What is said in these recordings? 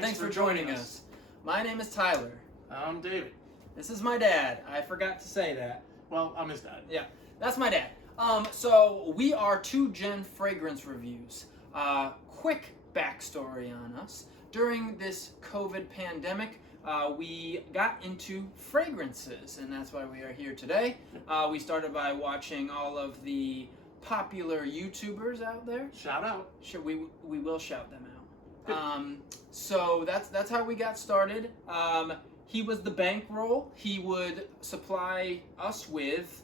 Thanks for joining us. My name is Tyler. I'm David. This is my dad. I forgot to say that. Well, I'm his dad. Yeah, that's my dad. So we are 2Gen Fragrance Reviews. Quick backstory on us. During this COVID pandemic, we got into fragrances, and that's why we are here today. We started by watching all of the popular YouTubers out there. Shout out. Sure, we will shout them out. So that's how we got started. He was the bankroll. He would supply us with,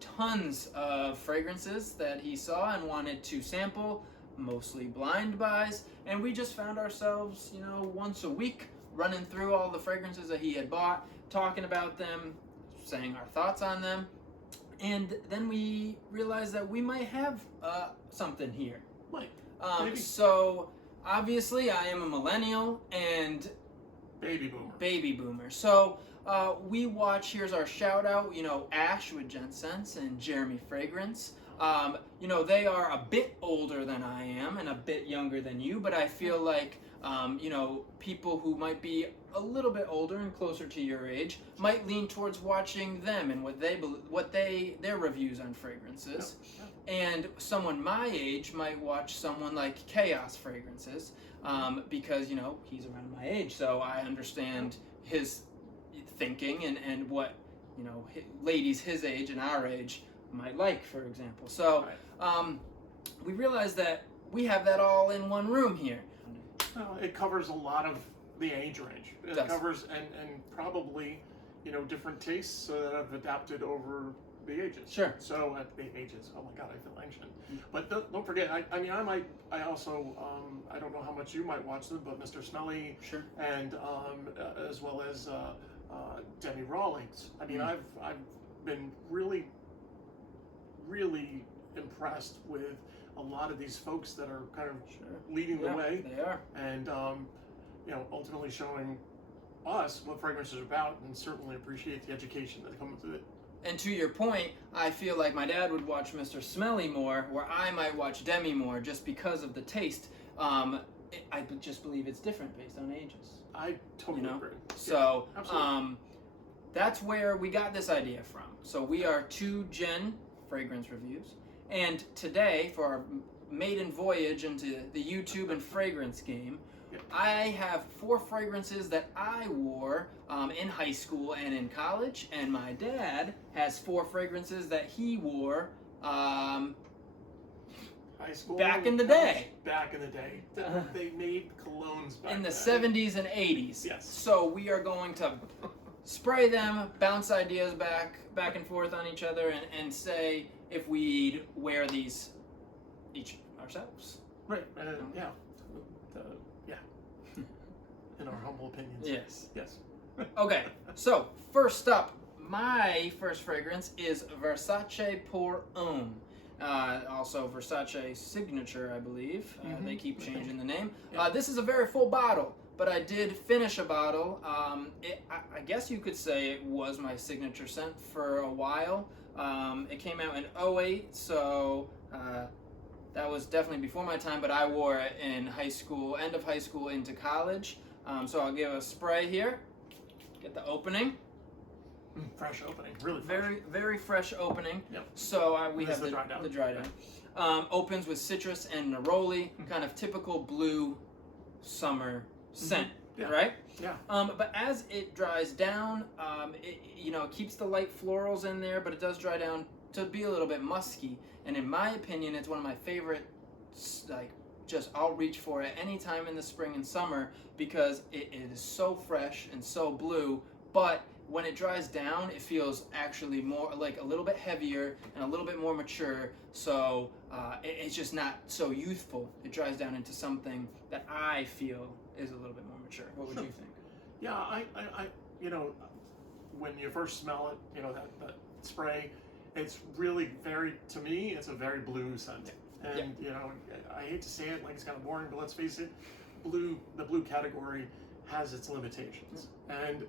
tons of fragrances that he saw and wanted to sample, mostly blind buys. And we just found ourselves, once a week running through all the fragrances that he had bought, talking about them, saying our thoughts on them. And then we realized that we might have something here. Right. So obviously I am a millennial and Baby boomer. So we watch, here's our shout out, Ash with Gen Sense and Jeremy Fragrance. They are a bit older than I am and a bit younger than you, but I feel like, people who might be a little bit older and closer to your age might lean towards watching them and their reviews on fragrances. Yeah. And someone my age might watch someone like Chaos Fragrances, because, he's around my age, so I understand his thinking and what, ladies his age and our age might like, for example. So we realized that we have that all in one room here. It covers a lot of the age range. It covers and probably, different tastes so that I've adapted over the ages. Sure. So at the ages, oh my God, I feel ancient. But don't forget, I also, I don't know how much you might watch them, but Mr. Smelly. Sure. And as well as Demi Rawlings. I've been really impressed with a lot of these folks that are kind of leading the way. They are. And, ultimately showing us what fragrance is about, and certainly appreciate the education that comes with it. And to your point, I feel like my dad would watch Mr. Smelly more, where I might watch Demi more, just because of the taste. I just believe it's different based on ages. I totally agree. So, absolutely. That's where we got this idea from. So we are 2Gen Fragrance Reviews, and today, for our maiden voyage into the YouTube and fragrance game, I have 4 fragrances that I wore in high school and in college, and my dad has 4 fragrances that he wore high school, back in the day. Back in the day. They made colognes back in the then. 70s and 80s. Yes. So we are going to spray them, bounce ideas back and forth on each other, and say if we'd wear these each ourselves. Right. Yeah. In our humble opinions. Yes. Okay, so first up, my first fragrance is Versace Pour Homme. Also Versace Signature, I believe. They keep changing the name. This is a very full bottle, but I did finish a bottle. I guess you could say it was my signature scent for a while. It came out in 2008, so that was definitely before my time, but I wore it in high school, end of high school into college. So I'll give a spray here. Get the opening. Fresh opening, really fresh. Very, very fresh opening. Yep. So we have the dry down. Opens with citrus and neroli, kind of typical blue summer scent, right? Yeah. But as it dries down, it keeps the light florals in there, but it does dry down to be a little bit musky. And in my opinion, it's one of my favorite, I'll reach for it any time in the spring and summer because it is so fresh and so blue, but when it dries down, it feels actually more like a little bit heavier and a little bit more mature, so it's just not so youthful. It dries down into something that I feel is a little bit more mature. What would you think? Yeah, I when you first smell it, that spray, it's really to me, it's a very blue scent. And, I hate to say it, like it's kind of boring, but let's face it, the blue category has its limitations. And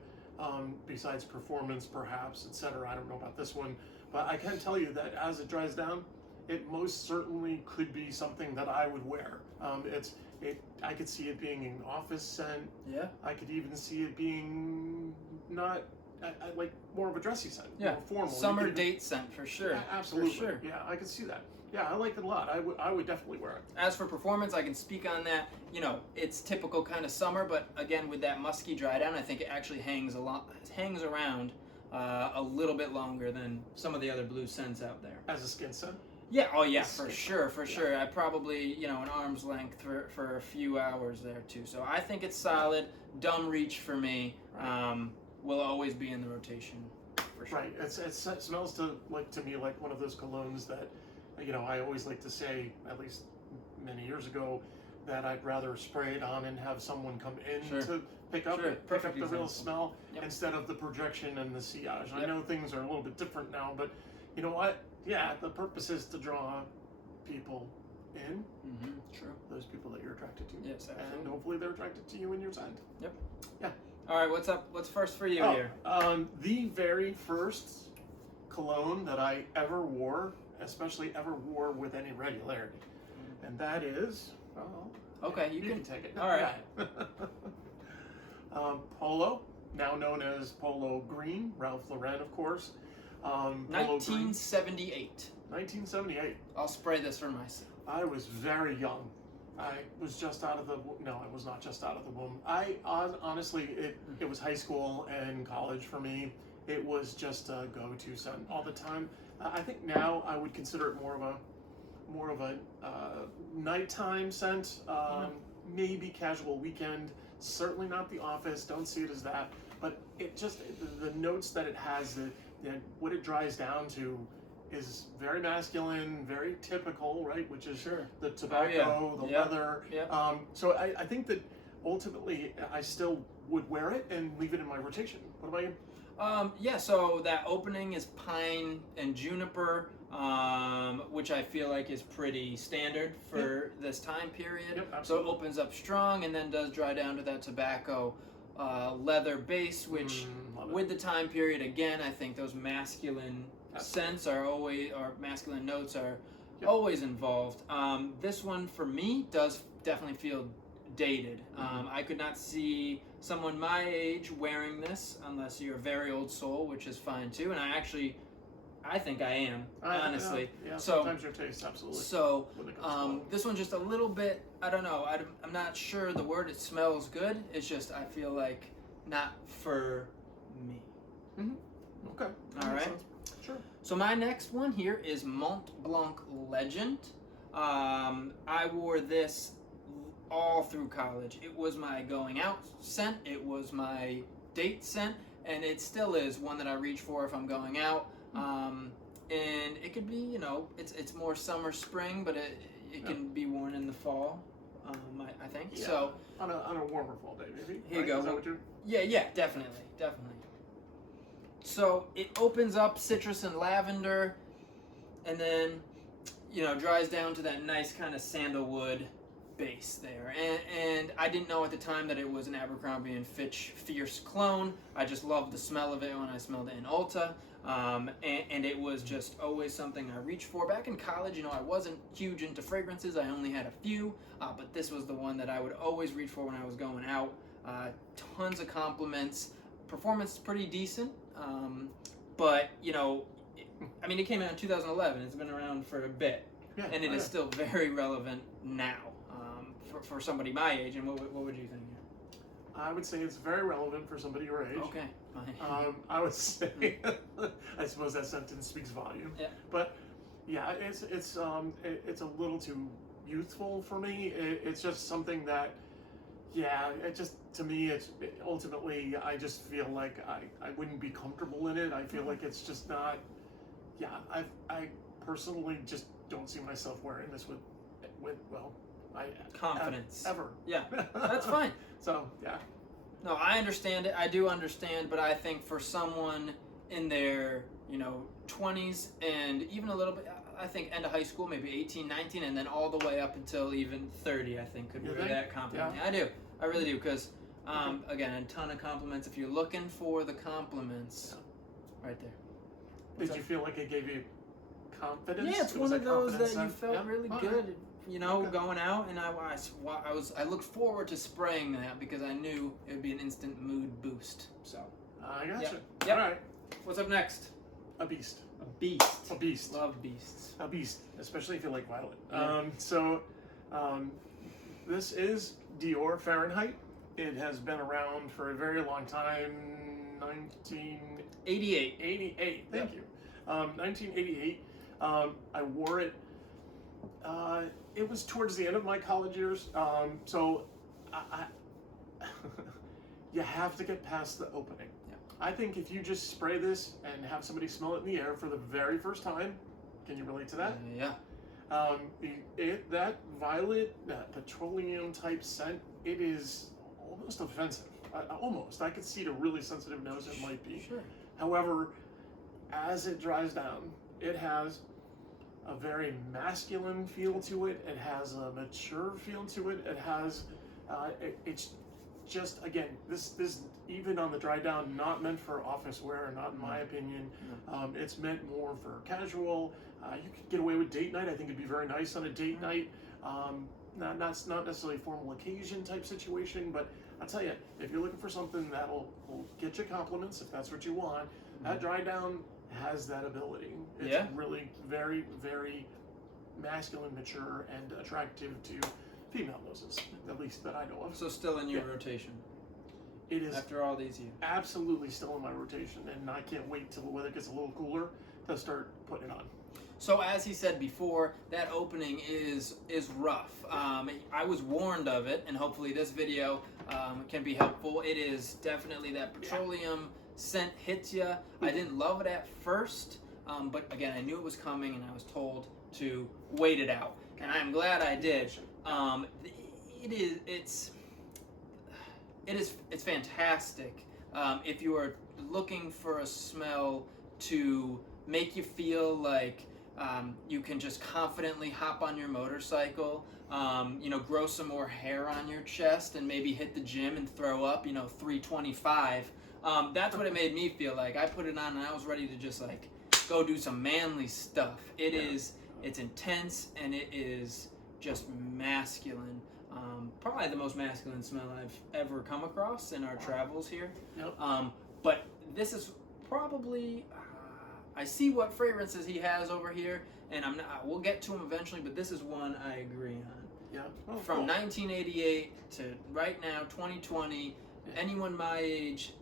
besides performance, perhaps, etc., I don't know about this one, but I can tell you that as it dries down, it most certainly could be something that I would wear. I could see it being an office scent. Yeah. I could even see it being not like more of a dressy scent, Yeah. more formal. Summer date scent for sure. Yeah, absolutely. For sure. Yeah, I could see that. Yeah, I like it a lot. I would definitely wear it. As for performance, I can speak on that. You know, it's typical kind of summer, but again, with that musky dry down, I think it actually hangs around a little bit longer than some of the other blue scents out there. As a skin scent? Yeah, oh yeah, for sure. I probably, you know, an arm's length for a few hours there too. So I think it's solid. Dumb reach for me. Will always be in the rotation for sure. Right. It smells to me like one of those colognes that, you know, I always like to say, at least many years ago, that I'd rather spray it on and have someone come in to pick up the real smell instead of the projection and the sillage. I know things are a little bit different now, but you know what? Yeah, the purpose is to draw people in. Mm-hmm. True. Those people that you're attracted to. Yes, absolutely. And hopefully they're attracted to you in your scent. Yep. Yeah. All right, what's up? What's first for you here? The very first cologne that I ever wore, especially ever wore with any regularity, and that is. Okay, you can take it. All right. Polo, now known as Polo Green, Ralph Lauren, of course. 1978. 1978. I'll spray this for myself. I was very young. I was just out of the. No, I was not just out of the womb. Honestly, it was high school and college for me. It was just a go-to scent all the time. I think now I would consider it more of a nighttime scent. Maybe casual weekend. Certainly not the office. Don't see it as that. But it just the notes that it has, what it dries down to, is very masculine, very typical, right? Which is the tobacco, the leather. Yeah. So I think that ultimately I still would wear it and leave it in my rotation. What about you? Yeah, so that opening is pine and juniper, which I feel like is pretty standard for this time period. Yep, so absolutely. it opens up strong and then does dry down to that tobacco leather base, which with the time period, again, I think those masculine scents are always, or masculine notes are always involved. This one for me does definitely feel dated. I could not see someone my age wearing this unless you're a very old soul, which is fine too. And I think I am, honestly. Yeah, so sometimes your taste, absolutely. So this one's just a little bit, I don't know, I'm not sure the word, it smells good. It's just, I feel like not for me. Okay. All right. Sure. So my next one here is Mont Blanc Legend. I wore this all through college. It was my going out scent. It was my date scent, and it still is one that I reach for if I'm going out. And it could be, you know, it's more summer, spring, but it can be worn in the fall. I think so. On a warmer fall day, maybe. Here you go. Is that what you're... Yeah, definitely. So it opens up citrus and lavender, and then, you know, dries down to that nice kind of sandalwood base there. And I didn't know at the time that it was an Abercrombie and Fitch Fierce clone. I just loved the smell of it when I smelled it in Ulta. And it was just always something I reached for. Back in college, you know, I wasn't huge into fragrances. I only had a few, but this was the one that I would always reach for when I was going out. Tons of compliments. Performance is pretty decent. But, you know, it came out in 2011. It's been around for a bit. Yeah, and it is still very relevant now for somebody my age. And what would you think? I would say it's very relevant for somebody your age. Okay. I would say, I suppose that sentence speaks volume. Yeah. But yeah, it's a little too youthful for me. It's just something that, it just, to me, ultimately, I just feel like I wouldn't be comfortable in it. I feel like it's just not. Yeah, I personally just don't see myself wearing this with confidence ever. Yeah, that's fine. So yeah. No, I understand it. I do understand, but I think for someone in their 20s and even a little bit, I think end of high school, maybe 18, 19, and then all the way up until even 30, I think could wear that confidently. Yeah. I really do, because again, a ton of compliments. If you're looking for the compliments, right there. Did you feel like it gave you confidence. Yeah, it's It one was of a those that confidence you scent. felt Yep. really All good, right. Okay. going out, and I looked forward to spraying that because I knew it would be an instant mood boost. So, I gotcha. Yep. All right. what's up next? A beast. A beast. A beast. Love beasts. A beast, especially if you like violet. Yeah. This is Dior Fahrenheit. It has been around for a very long time. 1988. 88. Thank you. 1988. I wore it. It was towards the end of my college years. So I you have to get past the opening. Yeah. I think if you just spray this and have somebody smell it in the air for the very first time, can you relate to that? Yeah. That violet, that petroleum type scent, it is almost offensive. Almost. I could see the really sensitive nose it might be. Sure. However, as it dries down, it has a very masculine feel to it. It has a mature feel to it. It has, it's just, again, this even on the dry down, not meant for office wear, not in my opinion. It's meant more for casual. You could get away with date night. I think it'd be very nice on a date night. Not necessarily a formal occasion type situation, but I'll tell you, if you're looking for something that'll get you compliments, if that's what you want, that dry down has that ability. It's really very, very masculine, mature, and attractive to female noses, at least that I know of. So still in your rotation. It is after all these years. Absolutely still in my rotation, and I can't wait till the weather gets a little cooler to start putting it on. So as he said before, that opening is rough. I was warned of it, and hopefully this video can be helpful. It is definitely that petroleum scent hits you. I didn't love it at first, but again, I knew it was coming, and I was told to wait it out, and I'm glad I did. It's fantastic. If you are looking for a smell to make you feel like you can just confidently hop on your motorcycle, grow some more hair on your chest, and maybe hit the gym and throw up, 325. That's what it made me feel like. I put it on and I was ready to just like go do some manly stuff. It's intense, and it is just masculine. Probably the most masculine smell I've ever come across in our travels here. Yep. But this is probably, I see what fragrances he has over here, and we'll get to them eventually, but this is one I agree on. Yeah. From 1988 to right now, 2020, anyone my age,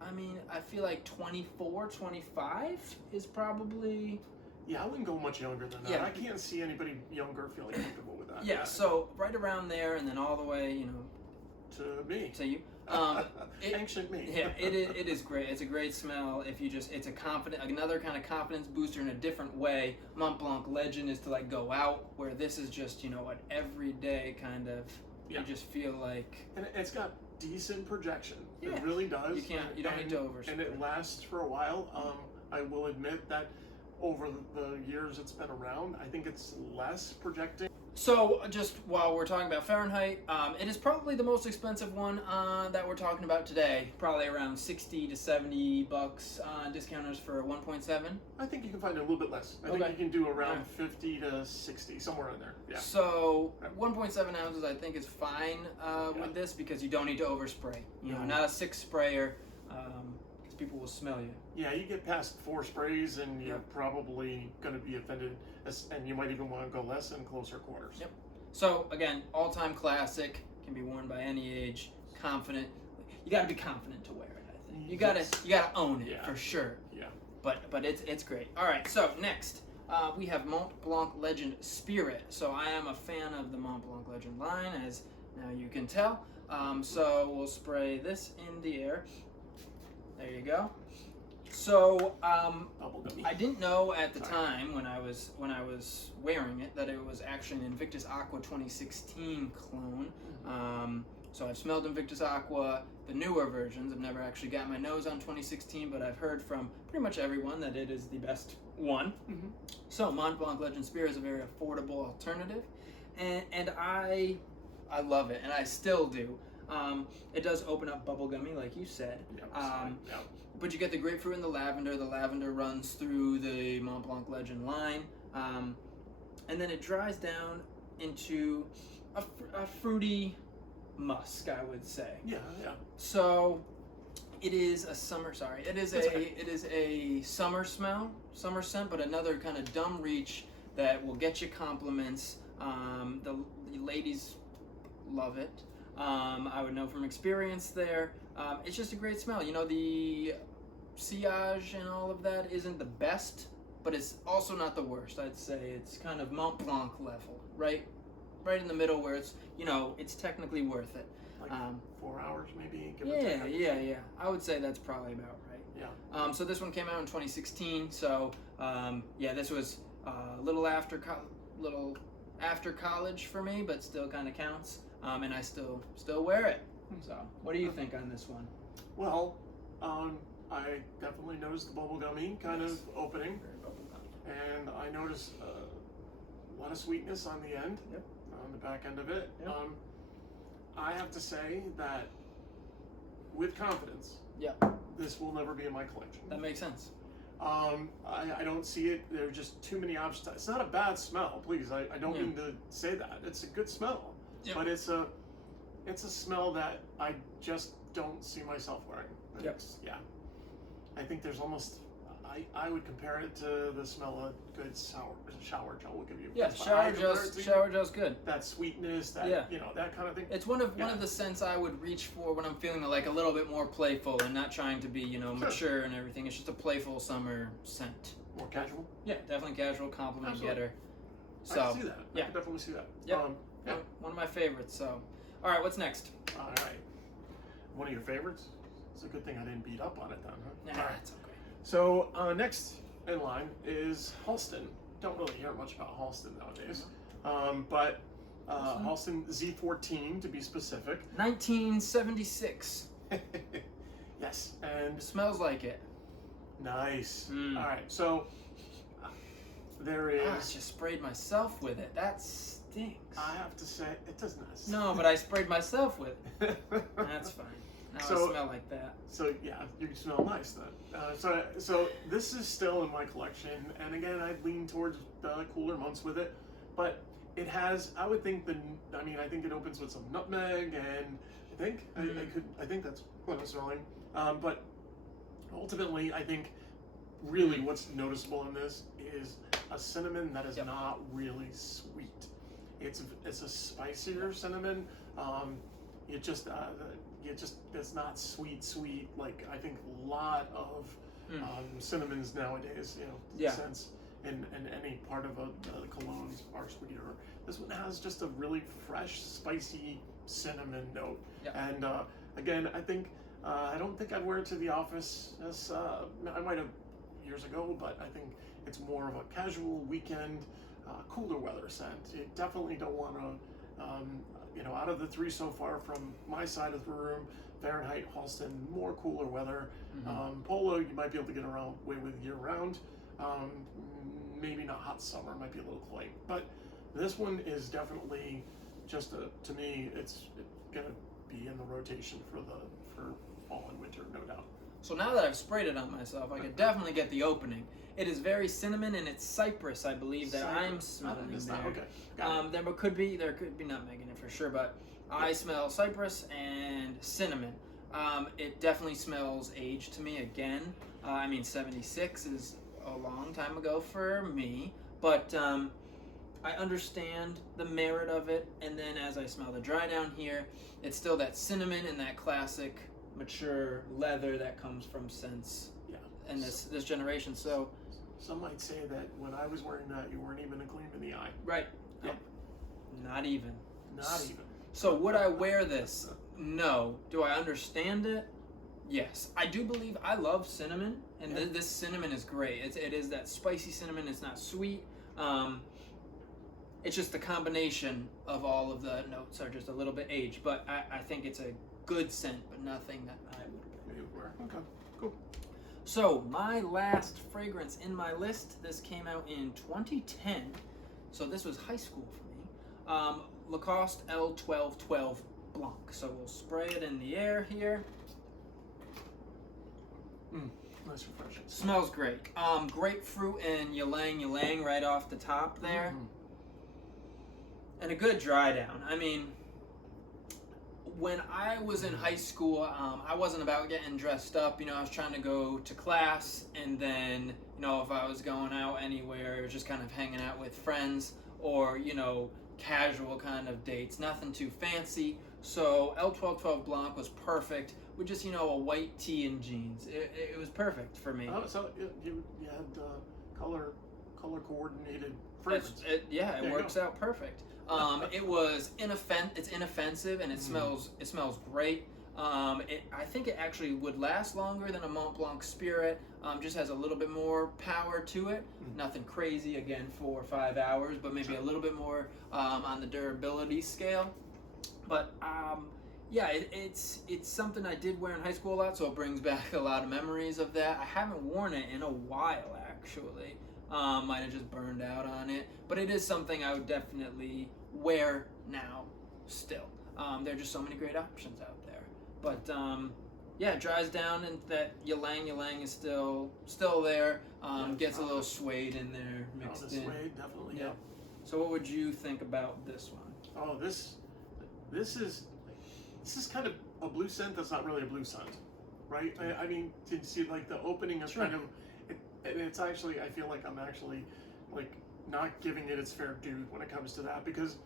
I feel like 24, 25 is probably... Yeah, I wouldn't go much younger than that. Yeah. I can't see anybody younger feeling comfortable with that. Yeah, so right around there, and then all the way, to me. to you. Ancient me. Yeah, it is great. It's a great smell. It's another kind of confidence booster in a different way. Mont Blanc Legend is to like go out, where this is just, an everyday kind of, you just feel like... And it's got decent projection. Yeah. It really does. You don't need to overspray. And it lasts for a while. I will admit that over the years it's been around, I think it's less projecting. So, just while we're talking about Fahrenheit, it is probably the most expensive one that we're talking about today. Probably around $60 to $70 discounters for 1.7. I think you can find it a little bit less. I think you can do around 50 to 60, somewhere in there. Yeah. So 1.7 ounces, I think, is fine with this because you don't need to overspray. Not a 6 sprayer, because people will smell you. Yeah, you get past 4 sprays and you're probably going to be offended, and you might even want to go less in closer quarters. Yep. So again, all-time classic, can be worn by any age. Confident. You got to be confident to wear it. I think you gotta own it for sure. Yeah. But it's great. All right. So next, we have Mont Blanc Legend Spirit. So I am a fan of the Mont Blanc Legend line, as now you can tell. So we'll spray this in the air. There you go. So I didn't know at the time when I was wearing it that it was actually an Invictus Aqua 2016 clone. So I've smelled Invictus Aqua, the newer versions. I've never actually got my nose on 2016, but I've heard from pretty much everyone that it is the best one. Mm-hmm. So Mont Blanc Legend Spirit is a very affordable alternative, and I love it, and I still do. It does open up bubblegummy, like you said. Yep, yep. But you get the grapefruit and the lavender. The lavender runs through the Mont Blanc Legend line. And then it dries down into a fruity musk, I would say. Yeah, yeah. So it is a summer. Sorry, it is a summer smell, summer scent, but another kind of dumb reach that will get you compliments. The ladies love it. I would know from experience there. It's just a great smell. You know, the sillage and all of that isn't the best, but it's also not the worst. I'd say it's kind of Mont Blanc level, right in the middle, where it's, you know, it's technically worth it. Like 4 hours maybe. Yeah. I would say that's probably about right. Yeah. So this one came out in 2016. So this was a little after college for me, but still kind of counts. And I still wear it. So what do you think on this one? Well, I definitely noticed the bubblegummy kind of opening. Very bubblegum. And I noticed a lot of sweetness on the end, Yep. on the back end of it. Yep. I have to say that with confidence, this will never be in my collection. That makes sense. I don't see it. There are just too many options. It's not a bad smell, please. I don't mean to say that. It's a good smell, but it's a smell that I just don't see myself wearing. I think there's almost. I would compare it to the smell a good shower gel will give you. Yeah, shower gel's good. That sweetness, that that kind of thing. It's one of the scents I would reach for when I'm feeling like a little bit more playful and not trying to be, mature and everything. It's just a playful summer scent. More casual. Yeah, definitely casual, compliment Absolutely. getter. So I can see that. I can definitely see that. Yeah. One of my favorites. So, all right, what's next? All right. One of your favorites? It's a good thing I didn't beat up on it then, huh? Nah, All right. it's okay. So next in line is Halston. Don't really hear much about Halston nowadays, but Halston Z14 to be specific. 1976. Yes, and It smells like it. nice. All right, so there is. I just sprayed myself with it. That stinks. I have to say, it does not. No, but I sprayed myself with it. That's fine. Now I smell like that. So yeah, you smell nice then. So this is still in my collection, and again, I lean towards the cooler months with it, but it has. I would think I think it opens with some nutmeg, and I think that's what I'm smelling. But ultimately, I think really what's noticeable in this is a cinnamon that is not really sweet. It's a spicier cinnamon. It's not sweet. Like I think a lot of cinnamons nowadays, scents in any part of the colognes are sweeter. This one has just a really fresh, spicy cinnamon note. Yeah. And again, I think I don't think I'd wear it to the office. As I might have years ago, but I think it's more of a casual weekend, cooler weather scent. You definitely don't want to. Out of the three so far from my side of the room, Fahrenheit, Halston, more cooler weather. Polo, you might be able to get away with year round. Maybe not hot summer, might be a little cold. But this one is definitely just to me, it's gonna be in the rotation for fall and winter, no doubt. So now that I've sprayed it on myself, I could definitely get the opening. It is very cinnamon and it's cypress, I believe, that I'm smelling there. Okay. There could be nutmeg in it for sure, but I smell cypress and cinnamon. It definitely smells aged to me again. 76 is a long time ago for me, but I understand the merit of it. And then as I smell the dry down here, it's still that cinnamon and that classic mature leather that comes from scents in this generation. So some might say that when I was wearing that, you weren't even a gleam in the eye. Right. Yep. Not even. So would I wear this? No. Do I understand it? Yes. I do believe I love cinnamon, and this cinnamon is great. It is that spicy cinnamon. It's not sweet. It's just the combination of all of the notes are just a little bit aged, but I think it's a good scent, but nothing that I would wear. Okay, cool. So my last fragrance in my list, this came out in 2010, so this was high school for me. Lacoste L1212 Blanc. So we'll spray it in the air here. Nice refreshing. Smells great. Grapefruit and ylang ylang right off the top there. And a good dry down. I mean, when I was in high school, I wasn't about getting dressed up. I was trying to go to class, and then, if I was going out anywhere, it was just kind of hanging out with friends, or, casual kind of dates. Nothing too fancy. So L1212 Blanc was perfect with just, a white tee and jeans. It was perfect for me. Oh, so you had color coordinated fragrance. It works out perfect. It's inoffensive, and it smells great. I think it actually would last longer than a Mont Blanc Spirit. Just has a little bit more power to it. Nothing crazy, again, 4 or 5 hours, but maybe a little bit more on the durability scale. But it's something I did wear in high school a lot, so it brings back a lot of memories of that. I haven't worn it in a while, actually. Might have just burned out on it, but it is something I would definitely wear now still. There are just so many great options out there. But it dries down, and that ylang ylang is still there. Gets a little suede in there mixed in. Suede, definitely. Yeah. So what would you think about this one? Oh, this is kind of a blue scent that's not really a blue scent, right? I mean, to see like the opening is kind of, it's actually, I feel like I'm actually like not giving it its fair due when it comes to that, because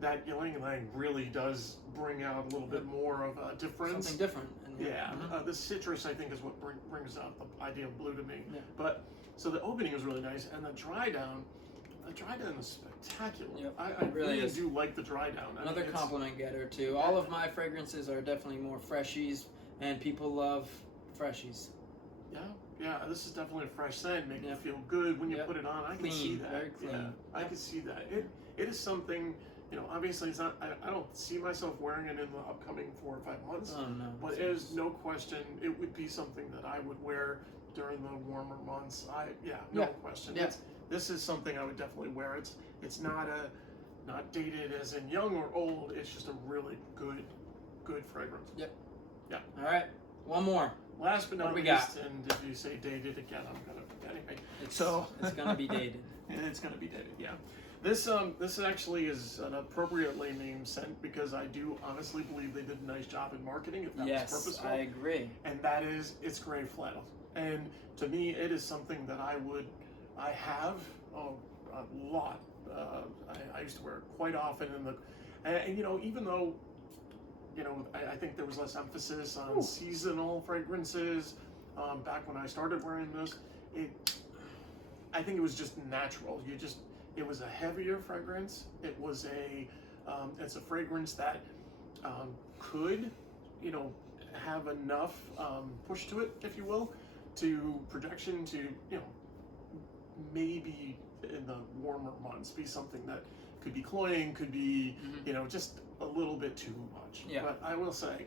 that ylang ylang really does bring out a little bit more of a difference. Something different. The citrus, I think, is what brings out the idea of blue to me. Yeah. But so the opening is really nice, and the dry down is spectacular. Yep, I really do like the dry down. Another compliment getter too. All of my fragrances are definitely more freshies, and people love freshies. Yeah, this is definitely a fresh scent, making you feel good when you put it on. I can see that. Very clean. Yeah, I can see that. It is something, obviously it's not, I don't see myself wearing it in the upcoming 4 or 5 months. Oh, no. But there's no question it would be something that I would wear during the warmer months. No question. Yeah. This is something I would definitely wear. It's not dated as in young or old. It's just a really good fragrance. Yep. Yeah. All right. One more. Last but not least, and if you say dated again, I'm gonna anyway. It's gonna be dated. It's gonna be dated. Yeah. This actually is an appropriately named scent, because I do honestly believe they did a nice job in marketing. If that was purposeful. I agree. And that is, it's gray flannel. And to me, it is something that I have a lot. I used to wear it quite often and even though, I think there was less emphasis on seasonal fragrances back when I started wearing this. I think it was just natural. It was a heavier fragrance. It was it's a fragrance that could, have enough push to it, if you will, to projection to, maybe in the warmer months be something that could be cloying, could be, just a little bit too much. Yeah. But I will say,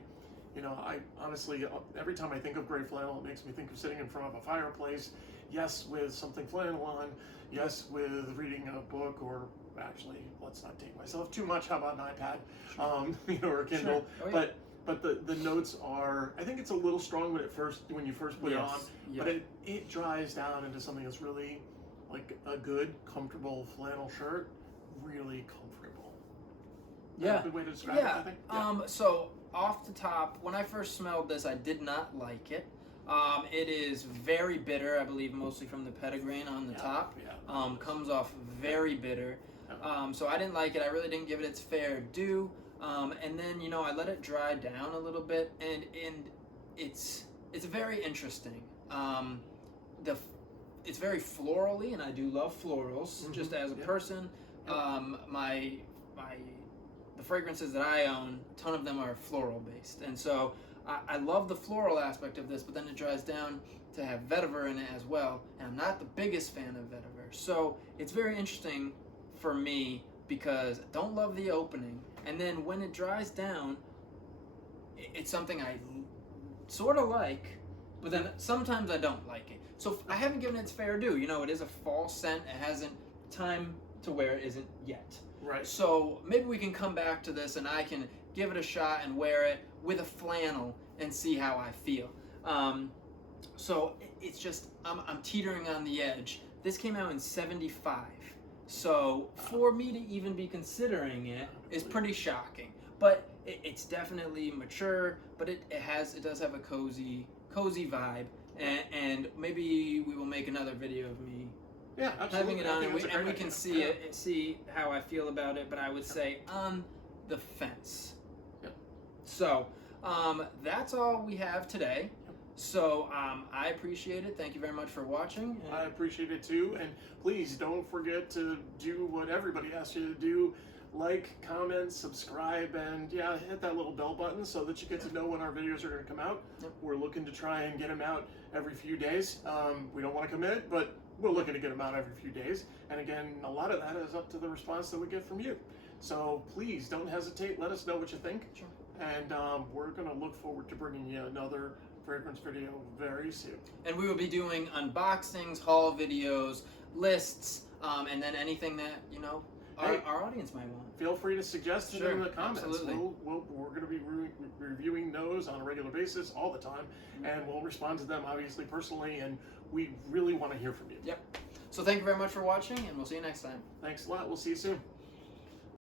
I honestly, every time I think of gray flannel, it makes me think of sitting in front of a fireplace, yes, with something flannel on, yes, with reading a book, or actually, let's not take myself too much, how about an iPad, or a Kindle, Sure. Oh, yeah. But the notes are, I think it's a little strong when you first put it on, but it dries down into something that's really like a good, comfortable flannel shirt, really comfortable. Yeah. A good way to describe it, I think. Yeah. So off the top, when I first smelled this, I did not like it. It is very bitter, I believe, mostly from the petitgrain on the top. Yeah. Comes off very bitter. So I didn't like it. I really didn't give it its fair due. And then, I let it dry down a little bit, and it's very interesting. It's very florally, and I do love florals. Just as a person, the fragrances that I own, a ton of them are floral based, and so I love the floral aspect of this. But then it dries down to have vetiver in it as well, and I'm not the biggest fan of vetiver, so it's very interesting for me because I don't love the opening, and then when it dries down, it's something I sort of like, but then sometimes I don't like it. So I haven't given it its fair due. It is a fall scent. It hasn't time to wear it isn't yet. Right. So maybe we can come back to this, and I can give it a shot and wear it with a flannel and see how I feel. So it's just, I'm teetering on the edge. This came out in '75. So for me to even be considering it is pretty shocking. But it's definitely mature, but it does have a cozy vibe. And maybe we will make another video of me having it on, and we can see how I feel about it. But I would say on the fence. Yep. So that's all we have today. So I appreciate it. Thank you very much for watching. I appreciate it too. And please don't forget to do what everybody asks you to do. Like, comment, subscribe, and hit that little bell button so that you get to know when our videos are going to come out. Yep. We're looking to try and get them out every few days. We don't want to commit, but we're looking to get them out every few days. And again, a lot of that is up to the response that we get from you. So please don't hesitate. Let us know what you think. Sure. And we're going to look forward to bringing you another fragrance video very soon. And we will be doing unboxings, haul videos, lists, and then anything that, our audience might want. Feel free to suggest it in the comments. Absolutely. We're going to be reviewing those on a regular basis all the time, and we'll respond to them obviously personally, and we really want to hear from you. Yep. So thank you very much for watching, and we'll see you next time. Thanks a lot. We'll see you soon.